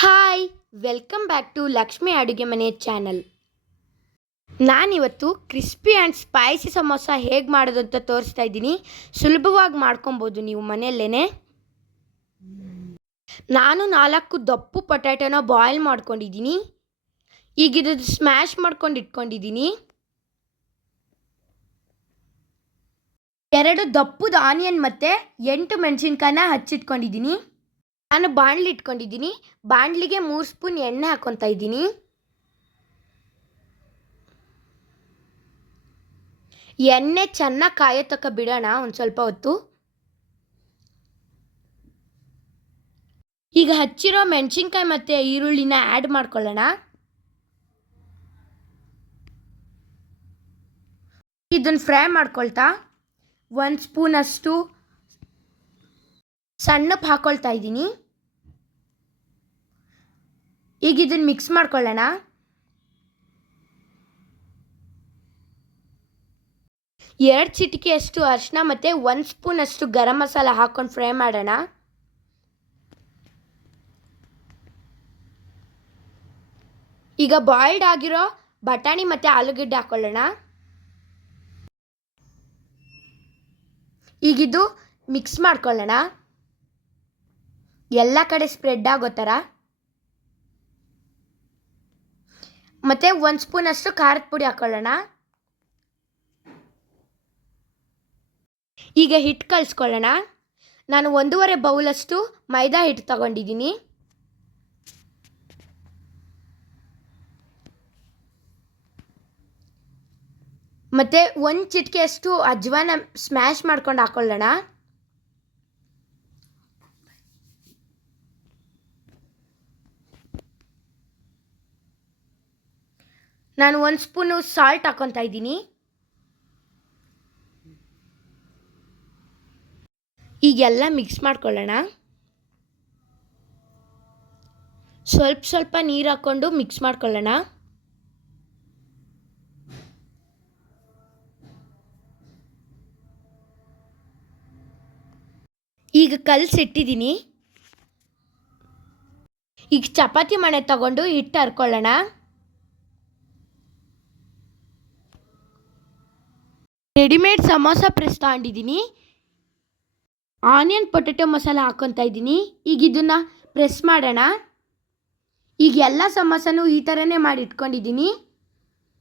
Hi, welcome back to Lakshmi ಅಡುಗೆ ಮನೆ channel. ನಾನಿವತ್ತು ಕ್ರಿಸ್ಪಿ ಆ್ಯಂಡ್ ಸ್ಪೈಸಿ ಸಮೋಸ ಹೇಗೆ ಮಾಡೋದು ಅಂತ ತೋರಿಸ್ತಾ ಇದ್ದೀನಿ. ಸುಲಭವಾಗಿ ಮಾಡ್ಕೊಬೋದು ನೀವು ಮನೆಯಲ್ಲೇ. ನಾನು 4 ದಪ್ಪು ಪೊಟ್ಯಾಟೋನ ಬಾಯ್ಲ್ ಮಾಡ್ಕೊಂಡಿದ್ದೀನಿ. ಈಗ ಇದು ಸ್ಮ್ಯಾಶ್ ಮಾಡ್ಕೊಂಡು ಇಟ್ಕೊಂಡಿದ್ದೀನಿ. 2 ದಪ್ಪುದ ಆನಿಯನ್ ಮತ್ತು 8 ಮೆಣಸಿನ್ಕಾಯಿನ ಹಚ್ಚಿಟ್ಕೊಂಡಿದ್ದೀನಿ. ನಾನು ಬಾಣಲಿ ಇಟ್ಕೊಂಡಿದ್ದೀನಿ. ಬಾಣಲಿಗೆ 3 ಸ್ಪೂನ್ ಎಣ್ಣೆ ಹಾಕ್ಕೊತಾ ಇದ್ದೀನಿ. ಎಣ್ಣೆ ಚೆನ್ನಾಗಿ ಕಾಯೋ ತನಕ ಬಿಡೋಣ ಒಂದು ಸ್ವಲ್ಪ ಹೊತ್ತು. ಈಗ ಹಚ್ಚಿರೋ ಮೆಣಸಿನ್ಕಾಯಿ ಮತ್ತು ಈರುಳ್ಳಿನ ಆ್ಯಡ್ ಮಾಡ್ಕೊಳ್ಳೋಣ. ಇದನ್ನು ಫ್ರೈ ಮಾಡ್ಕೊಳ್ತಾ 1 ಸ್ಪೂನಷ್ಟು ಸಣ್ಣಕ್ಕೆ ಹಾಕ್ಕೊಳ್ತಾ ಇದ್ದೀನಿ. ಈಗ ಇದನ್ನು ಮಿಕ್ಸ್ ಮಾಡ್ಕೊಳ್ಳೋಣ. ಎರಡು ಚಿಟಿಕೆಯಷ್ಟು ಅರಿಶಿನ ಮತ್ತು 1 ಸ್ಪೂನಷ್ಟು ಗರಂ ಮಸಾಲ ಹಾಕ್ಕೊಂಡು ಫ್ರೈ ಮಾಡೋಣ. ಈಗ ಬಾಯ್ಲ್ಡ್ ಆಗಿರೋ ಬಟಾಣಿ ಮತ್ತು ಆಲೂಗಡ್ಡೆ ಹಾಕ್ಕೊಳ್ಳೋಣ. ಈಗಿದು ಮಿಕ್ಸ್ ಮಾಡ್ಕೊಳ್ಳೋಣ, ಎಲ್ಲ ಕಡೆ ಸ್ಪ್ರೆಡ್ ಆಗೋ ಥರ. ಮತ್ತು 1 ಸ್ಪೂನಷ್ಟು ಖಾರದ ಪುಡಿ ಹಾಕ್ಕೊಳ್ಳೋಣ. ಈಗ ಹಿಟ್ಟು ಕಲಿಸ್ಕೊಳ್ಳೋಣ. ನಾನು 1.5 ಬೌಲಷ್ಟು ಮೈದಾ ಹಿಟ್ಟು ತಗೊಂಡಿದ್ದೀನಿ. ಮತ್ತು 1 ಚಿಟಿಕೆಯಷ್ಟು ಅಜ್ವಾನ ಸ್ಮ್ಯಾಶ್ ಮಾಡ್ಕೊಂಡು ಹಾಕ್ಕೊಳ್ಳೋಣ. ನಾನು 1 ಸ್ಪೂನು ಸಾಲ್ಟ್ ಹಾಕ್ಕೊತಾ ಇದ್ದೀನಿ. ಈಗೆಲ್ಲ ಮಿಕ್ಸ್ ಮಾಡ್ಕೊಳ್ಳೋಣ. ಸ್ವಲ್ಪ ನೀರು ಹಾಕ್ಕೊಂಡು ಮಿಕ್ಸ್ ಮಾಡ್ಕೊಳ್ಳೋಣ. ಈಗ ಕಲಸಿಟ್ಟಿದ್ದೀನಿ. ಈಗ ಚಪಾತಿ ಮಣೆ ತಗೊಂಡು ಹಿಟ್ಟು ಹರ್ಕೊಳ್ಳೋಣ. ರೆಡಿಮೇಡ್ ಸಮೋಸ ಪ್ರೆಸ್ ತಗೊಂಡಿದ್ದೀನಿ. ಆನಿಯನ್ ಪೊಟ್ಯಾಟೊ ಮಸಾಲ ಹಾಕ್ಕೊತಾ ಇದ್ದೀನಿ. ಈಗ ಇದನ್ನು ಪ್ರೆಸ್ ಮಾಡೋಣ. ಈಗ ಎಲ್ಲ ಸಮೋಸನೂ ಈ ಥರನೇ ಮಾಡಿ ಇಟ್ಕೊಂಡಿದ್ದೀನಿ.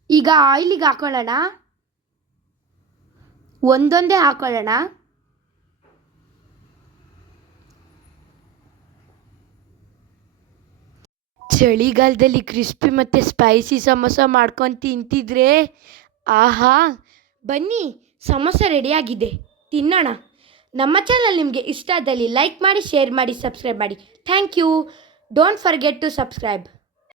ಈಗ ಆಯಿಲಿಗೆ ಹಾಕ್ಕೊಳ್ಳೋಣ. ಒಂದೊಂದೇ ಹಾಕ್ಕೊಳ್ಳೋಣ. ಚಳಿಗಾಲದಲ್ಲಿ ಕ್ರಿಸ್ಪಿ ಮತ್ತು ಸ್ಪೈಸಿ ಸಮೋಸ ಮಾಡ್ಕೊಂಡು ತಿಂತಿದ್ರೆ ಆಹಾ. ಬನ್ನಿ, ಸಮೋಸ ರೆಡಿಯಾಗಿದೆ, ತಿನ್ನೋಣ. ನಮ್ಮ ಚಾನಲ್ ನಿಮಗೆ ಇಷ್ಟ ಆದಲ್ಲಿ ಲೈಕ್ ಮಾಡಿ, ಶೇರ್ ಮಾಡಿ, ಸಬ್ಸ್ಕ್ರೈಬ್ ಮಾಡಿ. Thank you. Don't forget to subscribe.